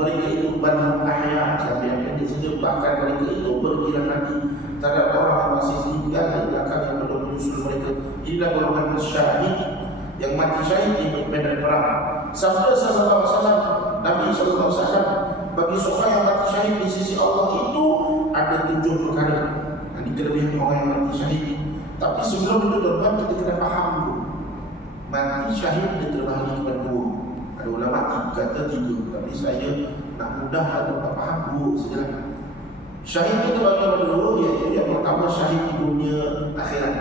Mereka itu banu ahya, sampai yang pendek saja, bahkan mereka itu bergila hati terhadap orang yang masih tinggal di belakang yang menyusul mereka. Inilah golongan syahid yang mati syahid di medan perang. Sabda sallallahu alaihi wasallam, Nabi sallallahu alaihi wasallam, bagi seorang yang mati syahid di sisi Allah itu ada 7 perkara. Ini kelebihan orang yang mati syahid. Tapi sebelum itu tuan-tuan, kita kena faham dulu. Mati syahid dia terbahagi kepada 2. Ada ulama kata 3, tapi saya nak mudah dapat faham 2 saja. Syahid itu terbahagi kepada 2, iaitu yang pertama syahid di dunia akhirat.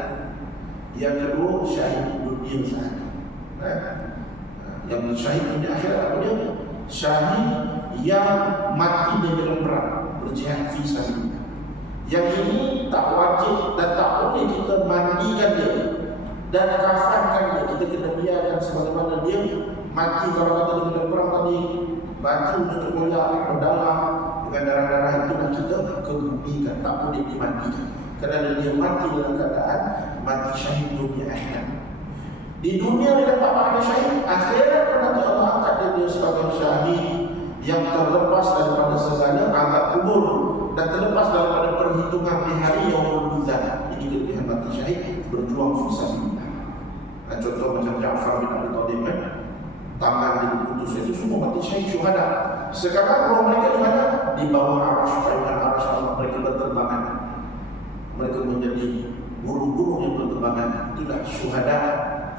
Yang kedua syahid di dunia sahaja. Yang syahid di dunia akhirat apa dia? Syahid yang mati di dalam perang, berjihad fi sabilillah. Yang ini tak wajib dan tak boleh kita mandikan dia dan kafankan dia. Kita kena biarkan sebagaimana dia mati. Kalau kata di dalam perang tadi, baju untuk mulia berdarah dengan darah-darah itu, dan kita kebumikan, tak boleh dimandikan kerana dia mati dalam keadaan mati syahid dunia akhirat. Di dunia dia dapat pahala syahid, akhirat pun nanti Allah angkat dia sebagai syahid yang terlepas daripada segala azab kubur dan terlepas daripada perhitungan di hari yaumul mizan. Ini kelebihan mati syahid, berjuang fi sabilillah. Contoh macam Ja'far bin Abi Thalib, tangan diputus, itu semua mati syahid syuhada. Sekarang roh mereka di mana? Di bawah arasy, payungan arasy Allah, mereka berterbangan. Mereka menjadi burung-burung yang berterbangan. Itulah syuhada.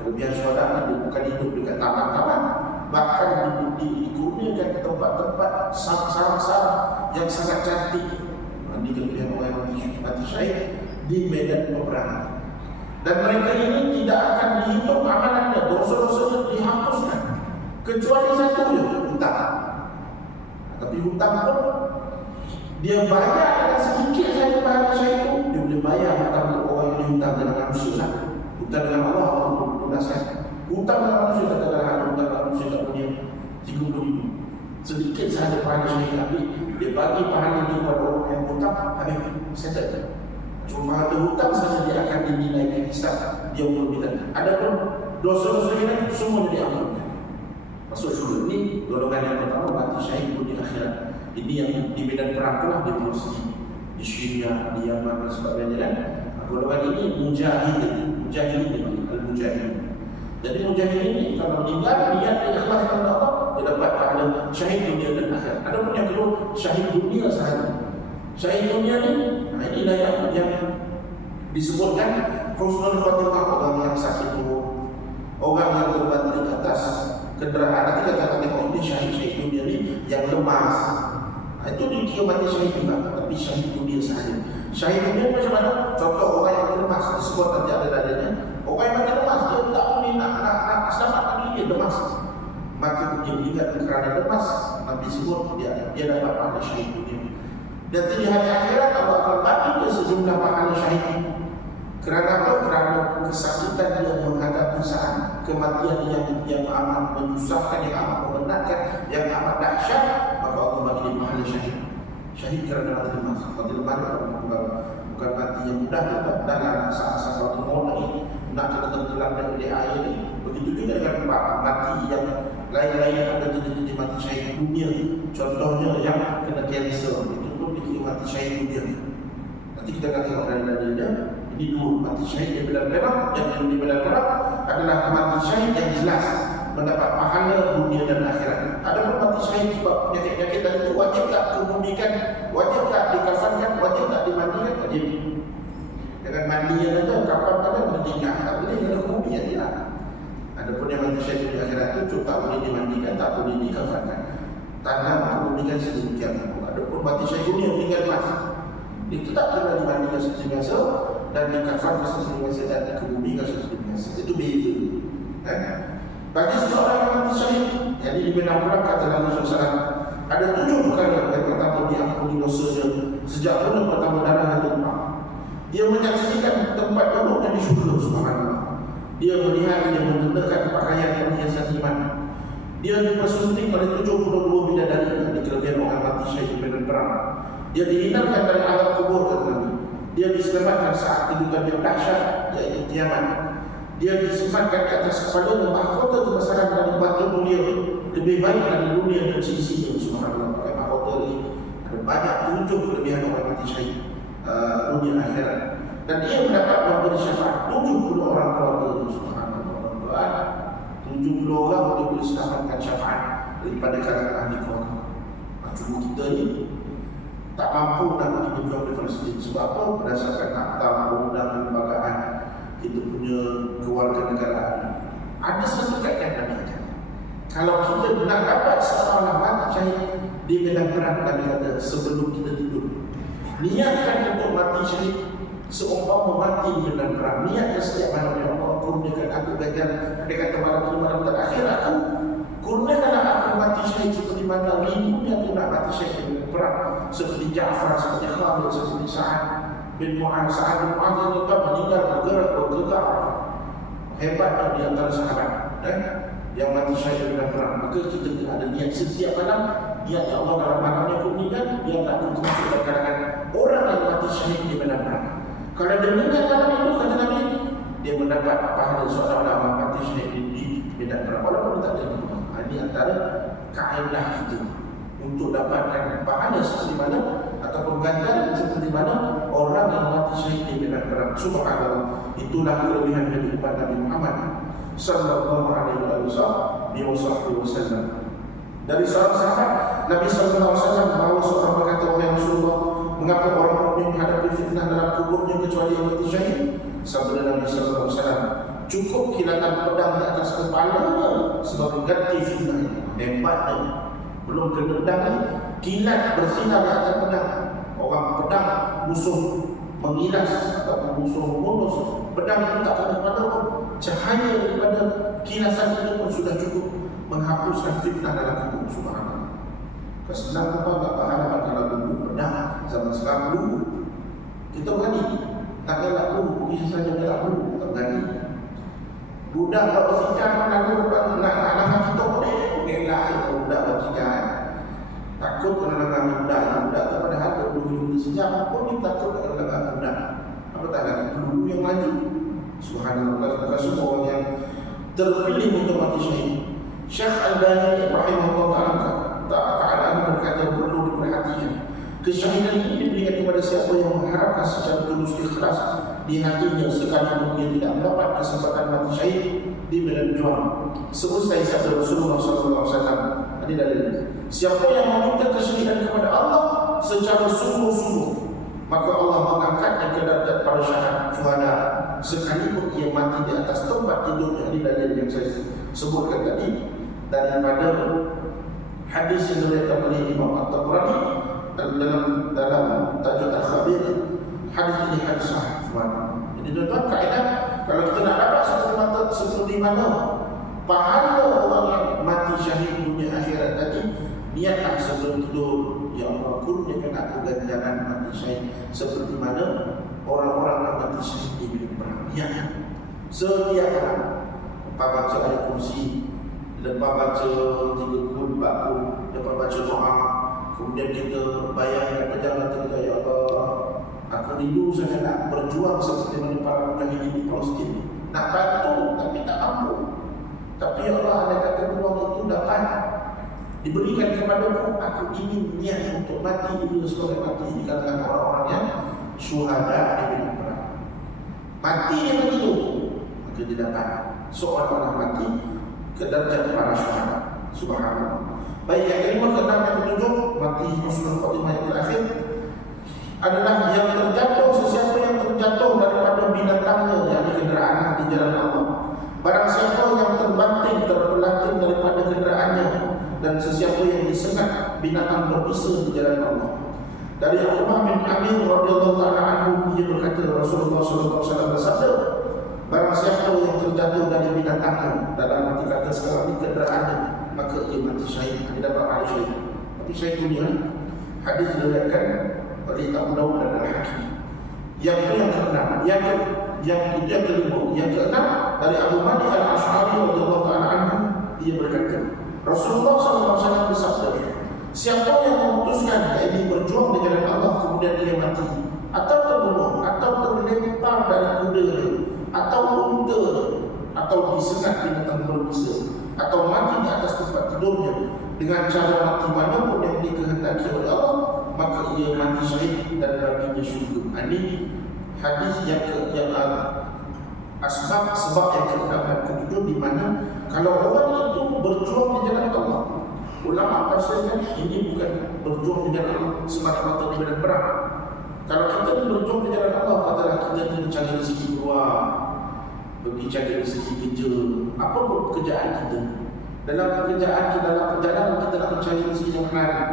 Kelebihan syuhada ini bukan hidup dekat taman-taman, bahkan dikurniakan ke tempat-tempat sarang-sarang yang sangat cantik. Ini kelebihan orang yang mati syahid di medan peperangan. Dan mereka ini tidak akan dihitung amalannya, dosa-dosanya dihapuskan, kecuali satu je, hutang. Tapi hutang pun dia bayar dengan sedikit saja pahala syahid itu, dia boleh bayar hutang untuk orang yang dihutang dengan manusia lah. Hutang dengan Allah untuk lunaskan. Hutang dengan manusia katakanlah hutang dengan manusia tak punya 30,000. Sedikit sahaja pahala syahid, tapi dia bagi pahala itu kepada orang yang hutang, habis settle. Cuma ada hutang saja dia akan dinilai hisab dia berbeda. Adapun dosa-dosa kita semua diampunkan. Masuk syurga. Ini golongan yang pertama, mati syahid di akhirat. Ini yang di medan perang telah diproses di Syria, di Yaman dan sebagainya kan. Golongan ini mujahid dipanggil al-mujahid. Jadi mujahid ini kalau meninggal niat dia ikhlas kepada Allah, dia dapat pahala syahid dunia dan akhirat. Adapun yang kedua, syahid dunia sahaja. Syahid dunia ni, inilah yang disebutkan husnul khatimah, orang yang sakit turun, orang yang terbanting atas kenderaan. Nanti kata-kata ini syahid dunia ni yang lemas. Itu dikira mati syahid juga, tapi syahid dunia sahaja. Syahid dunia macam mana? Contoh orang yang lemas, disebut nanti ada dadanya. Orang yang mati lemas, dia tak boleh nak selamat lagi, dia lemas. Maka dia meninggal kerana lemas, Nabi sebut dia dapat pahala syahid dunia. Dan di hari akhirat Allah akan bagi dia sejumlah pahala syahid. Kerana apa? Kerana kesakitan dia menghadapi saat kematian yang amat menyusahkan, yang amat membenarkan, yang amat dahsyat, maka Allah bagi dia pahala syahid. Syahid kerana mati lemas. Mati lemas bukan mati yang mudah, dalam saat-saat waktu maut ini nak kena tenggelam dari air ini. Begitu juga dengan mati yang lain-lain yang ada jenis mati syahid dunia. Contohnya yang kena kanser, itu pun dikira mati syahid dunia. Nanti kita akan tengok dari dia. Ini dua, mati syahid yang benar perang, yang di benar perang adalah mati syahid yang jelas mendapat pahala dunia dan akhirat. Adapun mati syahid sebab penyakit-penyakit tadi itu, wajib tak kemudikan, wajib tak dikafankan, wajib tak dimandikan, wajib. Dengan mandian aja, kapan pada bertingkah, tak boleh kena kemudian dia. Adapun yang mati syahid di akhirat itu tak boleh dimandikan, tak boleh dikafankan. Tanah kemudikan sedemikian. Adapun mati syahid dunia meninggal mati, itu tak kena dimandikan seperti biasa dan dikafankan seperti biasa dan dikemudikan seperti biasa. Itu beza. Bagi seseorang yang mati syahid, jadi di medan perang kata Nabi SAW, ada 7 perkara. Yang pertama, diampuni dosanya sejak bulan pertama darah yang tumpah. Dia menyaksikan tempat duduknya di syurga, subhanallah. Dia melihat, dia mengenakan pakaian perhiasan iman. Dia dipersunting oleh 72 bidadari. Ini kelebihan orang mati syahid di medan perang. Dia dihindarkan dari azab kubur, kata Nabi. Dia diselamatkan saat kehidupan yang dahsyat, yaitu kiamat. Dia disematkan ke atas kepalanya mahkota kebesaran dari batu mulia. lebih baik dari dunia dan sisinya. Subhanallah. Pakai mahkota ini ada banyak 7 kelebihan orang mati syahid dunia akhirat. Dan dia mendapat memberi syafaat 70 orang keluarga itu. Subhanallah. 70 orang untuk diselamatkan syafaat daripada kalangan ahli keluarga. Cuma kita ni tak mampu nak pergi berjuang di Palestin. Sebab apa? Berdasarkan akta perundangan lembagaan kita punya keluarga negaraan. Ada satu kaedah Nabi kata, kalau kita nak dapat seorang mati syahid di medan perang, Nabi kata sebelum kita tidur, niatkan untuk mati syahid seumpama mati di medan perang. Niatkan setiap malam, ya Allah kurniakan aku ganjar. Dia kata malam terakhir aku kurniakan aku mati syahid seperti mana ribunya aku nak mati syahid di medan perang, seperti Ja'far, seperti Khalid, seperti Sa'ad bin Mu'adz. Sa'ad bin Mu'adz itu meninggal bergerak hebatnya di antara sahabat yang mati syahid dalam perang. Maka kita kena ada niat setiap malam, niat ya Allah dalam malamnya aku meninggal, biar tak aku masuk kalangan orang yang mati syahid di medan perang. Kalau dia meninggal malam itu, kata Nabi, dia mendapat pahala seorang mati syahid di medan perang, walaupun tak ada rumah. Ini antara kaedah kita untuk dapatkan pahala seperti mana ataupun ganjaran seperti mana orang yang mati syahid di medan perang. Subhanallah. Itulah kelebihan dari umat Nabi Muhammad sallallahu alaihi wasallam. Dari seorang sahabat Nabi sallallahu alaihi wasallam, bahawa seorang berkata, wahai Rasulullah, mengapa orang mukmin menghadapi fitnah dalam kuburnya kecuali yang mati syahid? Sabda Nabi sallallahu alaihi wasallam, cukup kilatan pedang di atas kepalanya sebagai ganti fitnah. Hebatnya, belum kena pedang ni, kilat bersinar di atas pedang. Orang pedang musuh mengilas atau musuh membunuh, pedang itu tak kena pada pun, cahaya daripada kilasan itu pun sudah cukup menghapuskan fitnah dalam kubur. Subhanallah. Kesenang apa tak halaman kalau dulu pedang zaman sekarang dulu kita berani tak gelak dulu, bisa saja gelak dulu, tak berani. Budak tak bersikap lalu nak kita boleh gelak itu budak bersikap. Takut kerana kami budak tu padahal dulu sejak pun ni takut kerana budak. Apa tak ada dulu yang maju. Subhanallah. Semua orang yang terpilih untuk mati syahid. Syekh Al-Albani rahimahullah ta'ala berkata perlu diperhatikan. Kesyahidan ini diberikan kepada siapa yang mengharapkan secara tulus ikhlas di hatinya, sekalipun dia tidak mendapat kesempatan mati syahid di medan perang. Selesai sabda Rasulullah SAW. Ini dalilnya. Siapa yang meminta kesyahidan kepada Allah secara sungguh-sungguh, maka Allah mengangkatnya ke derajat para syuhada sekalipun ia mati di atas tempat tidurnya. Ini dalil yang saya sebutkan tadi daripada hadis yang diriwayatkan oleh Imam At-Tabrani dalam tajuk Al-Khabir. Hadis ini hadis sahih. Jadi tuan-tuan, kaedah kalau kita nak dapat seperti mana pahala orang yang mati syahid dunia akhirat tadi, niatlah sebelum tidur, ya Allah kurniakan aku ganjaran mati syahid seperti mana orang-orang yang mati syahid di medan perang. Niatlah setiap malam lepas baca ayat kursi, lepas baca 30-40, lepas baca doa, kemudian kita bayangkan perjalanan kita, ya Allah aku rindu sangat nak berjuang seperti mana para mujahidin di Palestin, nak bantu tapi tak mampu. Tapi ya Allah, andai kata peluang itu dapat diberikan kepadaku, aku ingin niat untuk mati dulu sebagai mati di kalangan orang-orang yang syuhada di medan perang. Mati yang itu, maka dia dapat seorang mati ke derajat para syuhada. Subhanallah. Baik, yang kelima, keenam, yang ketujuh, mati husnul khatimah yang terakhir adalah yang terjatuh, sesiapa yang terjatuh daripada binatangnya, yakni kenderaan di jalan Allah. Barang siapa yang terbanting, terpelanting daripada kenderaannya, dan sesiapa yang disengat binatang berbisa di jalan Allah. Dari Uqbah bin Amir radhiyallahu ta'ala anhu, dia berkata, Rasulullah sallallahu alaihi wasallam bersabda, barang siapa yang terjatuh dari binatangnya, dalam arti kata sekarang ini kenderaannya, maka ia mati syahid. Dia dapat pahala syahid. Tapi syahid dunia, hadis diriwayatkan oleh Abu Dawud dan Al-Hakim. Yang itu yang keenam, yang itu yang kelima, yang keenam dari Abu Madi Al-Ash'ari radhiyallahu ta'ala anhu, dia berkata, Rasulullah SAW bersabda, siapa yang memutuskan yakni berjuang di jalan Allah kemudian dia mati, atau terbunuh, atau terlempar dari kuda, atau unta, atau disengat binatang berbisa, atau mati di atas tempat tidurnya dengan cara mati manapun yang dikehendaki oleh Allah, maka ia mati syahid dan baginya syurga. Ini hadis yang sebab yang ke-6 di mana kalau orang itu berjuang di jalan Allah, ulama tafsirkan ini bukan berjuang di jalan Allah semata-mata di medan perang. Kalau kita berjuang di jalan Allah adalah kita mencari rezeki keluar, pergi cari rezeki kerja, apa pun pekerjaan kita. Dalam pekerjaan kita, dalam perjalanan kita nak mencari rezeki yang halal.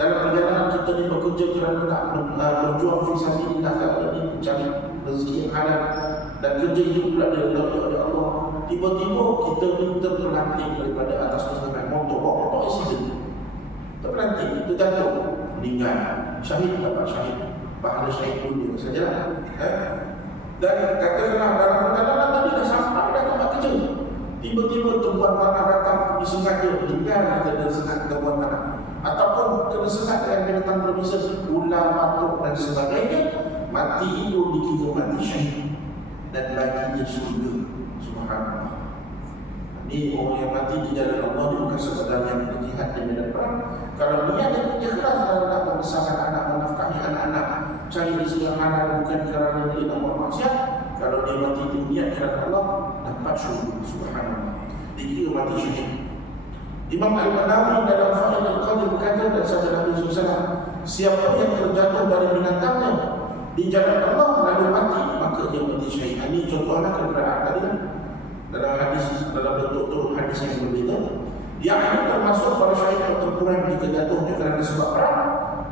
Dalam perjalanan kita ni bekerja kerana nak berjuang fi sabilillah, mencari rezeki yang halal dan kerja itu pula diridai oleh Allah. Tiba-tiba kita ni terpelanting daripada atas kendaraan motor, motor accident, terpelanting, terjatuh, meninggal, syahid dapat syahid, pahala syahid dulu sajalah. Dan katakanlah dalam perjalanan tadi dah sampai dah tempat kerja, tiba-tiba tuan tanah datang disengat dia, meninggal kena sengat tuan tanah, ataupun kena sengat dengan binatang berbisa, ular, batuk dan sebagainya, mati itu dikira mati syahid dan baginya syurga. Subhanallah. Ini orang yang mati di jalan Allah dia bukan sekadar yang berjihad di medan perang. Kalau niat dia ikhlas kerana nak membesarkan anak, menafkahi anak-anak, cari rezeki yang halal bukan kerana dia nak buat maksiat, kalau dia mati di niat kerana Allah, dapat syurga. Subhanallah. Dikira mati syahid. Imam Al-Banawi dalam Fathul Qadir berkata dan sabda Nabi SAW, siapa yang terjatuh dari binatangnya di jalan Allah lalu mati, maka dia mati syahid. Ini contohnya keberadaan tadi kan, dalam hadis, dalam bentuk turun hadis yang berbeza. Yang ini termasuk para syahid pertempuran jika jatuhnya kerana sebab perang.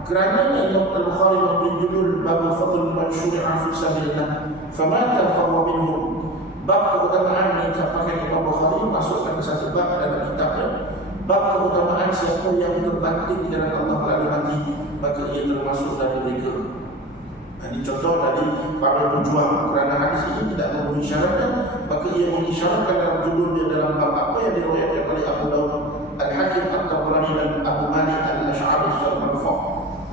Kerana Imam Al-Bukhari memberi judul Bab Fadl Man Syuri'a fi Sabilillah famata fahuwa minhum. Bab keutamaan yang disampaikan Imam Bukhari masukkan ke satu bab dalam kitabnya. Bab keutamaan siapa yang terbanting di jalan Allah lalu mati, maka ia termasuk dari mereka. Ini contoh dari para berjuang. Kerana hadis ini tidak memenuhi syaratnya, maka ia mengisyaratkan dalam judulnya dalam bab apa yang diriwayatkan oleh Abu Dawud, Al-Hakim, At-Tabrani dan Abu Malik Al-Asy'ari secara marfu'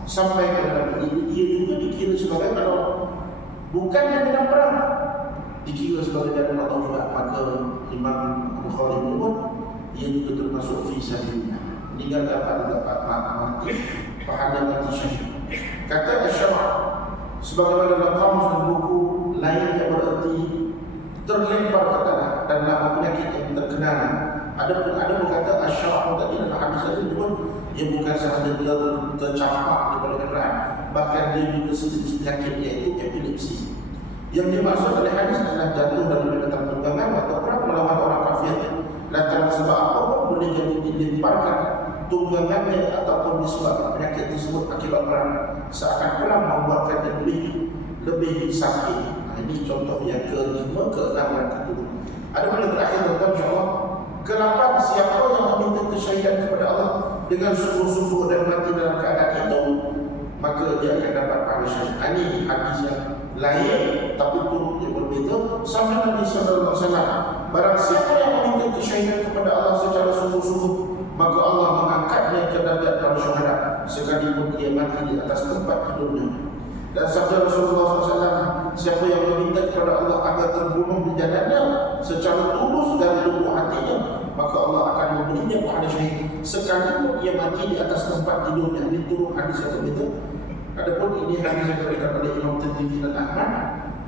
sampai ke dalam ini. Ia juga dikira sebagai kalau bukan yang dalam perang, dikira sebagai jalan Allah juga. Maka Imam Bukhari menyebut ia juga termasuk fi sabilillah, meninggal dapat mati, pahala mati syahid. Kata Asy-Syarah sebagaimana dalam kamus dan buku lain yang berarti terlempar ke tanah dan nama penyakit yang terkenal. Ada berkata Asy-Syarah tadi dalam hadis tadi pun ia bukan sahaja dia tercampak daripada kenderaan, bahkan dia juga sejenis penyakit iaitu epilepsi. Yang dimaksud oleh hadis adalah jatuh dari binatang tunggangan atau perang melawan orang kafir. Lantaran sebab apa pun boleh jadi dilemparkan tunggangannya ataupun disebabkan penyakit tersebut akibat perang, seakan perang membuatkan dia lebih sakit. Ini contoh yang ke-5, ke-6 dan ke-7. Ada pun yang terakhir tentang insyaAllah ke-8, siapa yang meminta kesyahidan kepada Allah dengan sungguh-sungguh dan mati dalam keadaan itu, maka dia akan dapat pahala syahid. Ini hadis yang lain tapi turut yang berbeza. Sabda Nabi sallallahu alaihi wasallam, barang siapa yang meminta kesyahidan kepada Allah secara sungguh-sungguh, maka Allah mengangkatnya ke derajat para syuhada sekalipun dia mati di atas tempat tidurnya. Dan sabda Rasulullah SAW, siapa yang meminta kepada Allah agar terbunuh di jalannya secara tulus dari lubuk hatinya, maka Allah akan memberinya pahala syahid sekalipun ia mati di atas tempat tidurnya. Ini turun hadis yang berbeza. Adapun ini hadis yang diberikan oleh Imam Tirmidzi dan Ahmad,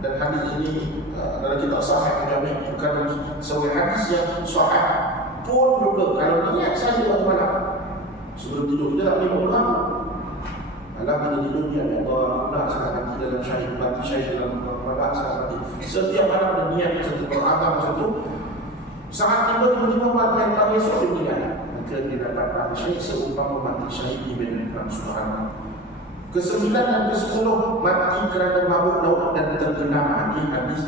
dan hadis ini dalam kitab Sahih Jami' bukan sebagai hadis yang sahih pun juga. Kalau niat saja waktu malam sebelum tidur kita tak boleh berdoa. Alam kita tidur dia Allah nak sangat mati dalam syahid, mati syahid dalam malam sangat mati. Setiap malam ada niat satu beragam satu. Saat tiba-tiba malam yang esok dia meninggal, maka dia dapat pahala syahid seumpama mati syahid di medan perang. Subhanallah. Ke-9 dan ke-10 mati kerana mabuk laut dan tergenang. Ini hadis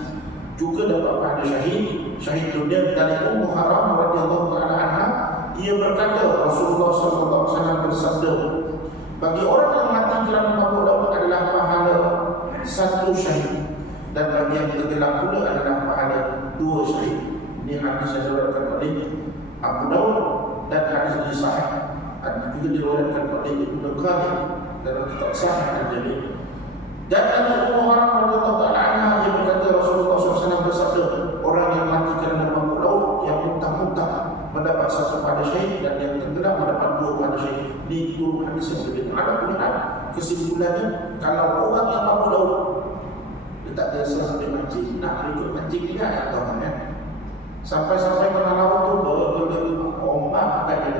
juga dapat pahala syahid. Syahid dunia dari Ummu Haram radhiyallahu ta'ala anha, ia berkata Rasulullah sallallahu alaihi wasallam bersabda, bagi orang yang mati kerana mabuk laut adalah pahala 1 syahid, dan bagi yang tergelam pula adalah pahala 2 syahid. Ini hadis yang diriwayatkan oleh Abu Dawud dan hadis ini sahih. Hadis juga diriwayatkan oleh Ibnu Qayyim dalam kitab Sahih Al-Jami'. Dan Ummu Haram radhiyallahu ta'ala anha, ia berkata Rasulullah SAW bersabda, orang yang mati kerana mabuk laut yang muntah-muntah mendapat kata Syekh di turun hadis yang berbeda. Ada pun kesimpulannya, kalau orang yang mampu laut dia tak biasa sampai mancing, nak ikut mancing dia atau mana? Sampai-sampai tengah laut tu ombak kayak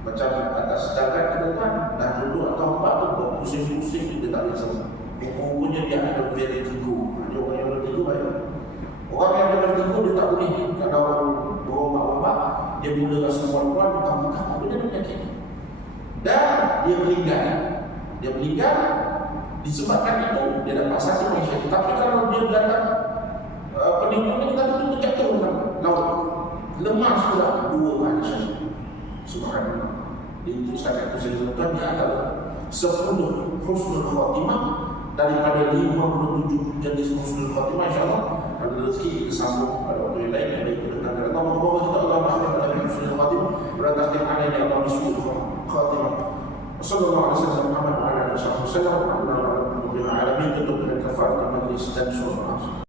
macam atas darat kita kan, dah duduk atau ombak tu berpusing-pusing, dia tak biasa. Rupanya dia ada vertigo. Ada orang yang vertigo baik. Orang yang ada vertigo dia tak boleh, kalau berombak-ombak dia mula rasa kuat-kuat, tak boleh penyakit. Dan dia meninggal disebabkan itu dia dapat sakit masyarakat. Tapi kalau dia datang penipuan tadi itu terjatuh laut, lemas pula dua manusia. Subhanallah. Itu sangat keseluruhan dia adalah 10 husnul khatimah daripada 57 jenis husnul khatimah. InsyaAllah ada rezeki kita sambung pada waktu yang lain. Ada kita datang dari Allah. Semoga kita Allah mahfad pada husnul khatimah. Berataskan adanya Allah husnul khatimah. Sallallahu alaihi wasallam Muhammad wa ala alihi wasallam. Tutup dengan kafarat majlis dan surah.